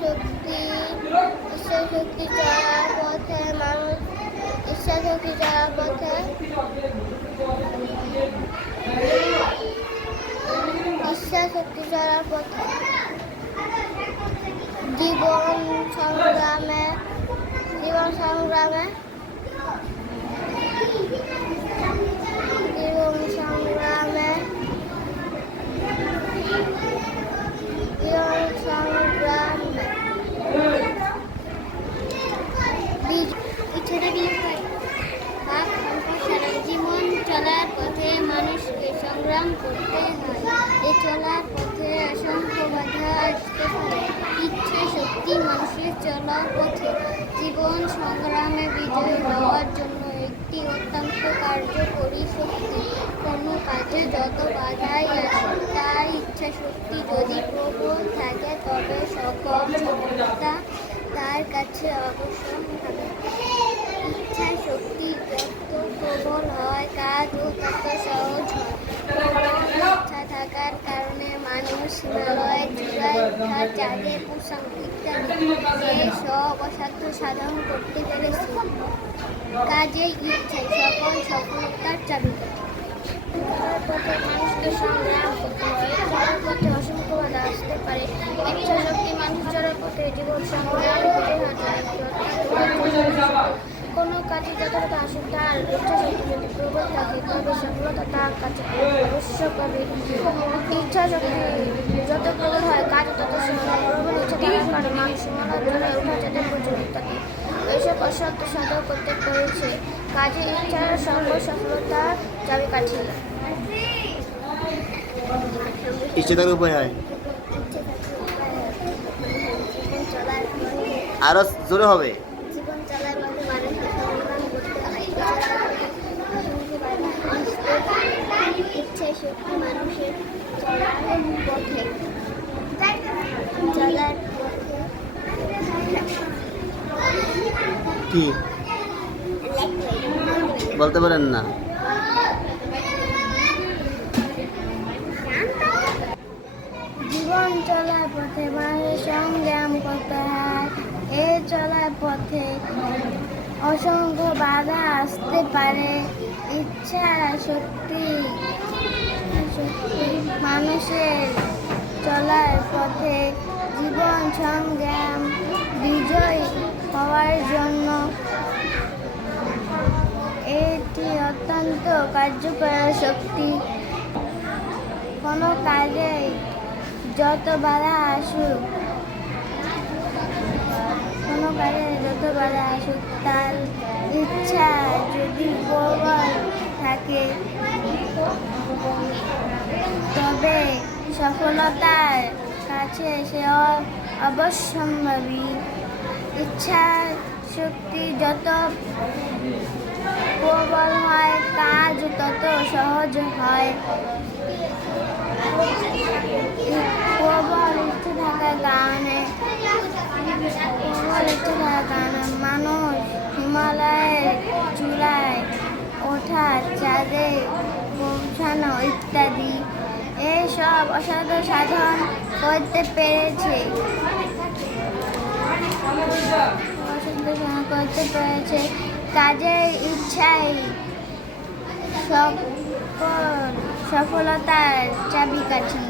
শক্তি ঈশ্বর শক্তি চলার পথে মানুষ ঈশ্বর শক্তি চলার পথে ঈশ্বর শক্তি চলার পথে জীবন সংগ্রামে জীবন সংগ্রামে সংগ্রাম করতে হয়। এ চলার পথে অসংখ্য বাধা আসতে পারে ইচ্ছা শক্তি মানুষের চলার পথে জীবন সংগ্রামে বিজয়ী হওয়ার জন্য একটি অত্যন্ত কার্যকরী শক্তি। কোনো কাজে যত বাধাই আসে তার ইচ্ছা শক্তি যদি প্রবল থাকে, তবে সকল সফলতা তার কাছে অবশ্যই হবে। ইচ্ছা শক্তি যত প্রবল হয় কাজও তত সহজ হয় প্রবল ইচ্ছা থাকার কারণে সাধন করতে পেরেছে। কাজেই ইচ্ছাই সকল সফলতার চাবিকাঠি পথে মানুষকে সংগ্রাম করতে আসতে পারে ইচ্ছা শক্তি মানুষ চলার জীবন সংগ্রাম কোনো কাজে যতটা আসুক তার ইচ্ছা শক্তি যদি প্রবল থাকে তবে সফলতা তার কাছে অবশ্যক হবে ইচ্ছা শক্তি যত প্রবল হয় কাজ তত সহজ প্রবল ইচ্ছা থাকার কারণে মানুষ হিমালয় চলে ওঠা যেতে প্রচুর ইত্যাদি এইসব অসাধ্য সাধন করতে পেরেছে কাজে ইচ্ছার সঙ্গ সফলতার চাবিকাঠি। ইচ্ছে থাকলে উপায় হয় আরও জোরে হবে জীবন চলার পথে মানুষকে সংগ্রাম করতে হয় অসংখ্য বাধা আসতে পারে। ইচ্ছে মানুষের চলার পথে। চলার কি? বলতে পারেন না। জীবন চলার পথে মানুষের সংগ্রাম করতে হয়। এই চলার পথে অসংখ্য বাধা আসতে পারে। ইচ্ছা শক্তি মানুষের চলার পথে জীবন সংগ্রাম বিজয় হওয়ার জন্য এটি অত্যন্ত কার্যকর শক্তি। কোনো কাজে যত বাধা আসুক, কোনো কাজে যত বাধা আসুক, তার ইচ্ছা যদি প্রবল থাকে। তবে সফলতার কাছে সে অবশ্যম্ভাবী। ইচ্ছা শক্তি যত প্রবল হয়, কাজ তত সহজ হয়। প্রবল ইচ্ছে থাকার কারণে, প্রবল ইচ্ছে থাকার কারণে মানুষ হিমালয়ের ওঠা চাঁদে পৌঁছানো ইত্যাদি। এসব অসাধ্য সাধন করতে পেরেছে। করতে পেরেছে। কাজের ইচ্ছাই সফল সফলতার চাবিকাঠি।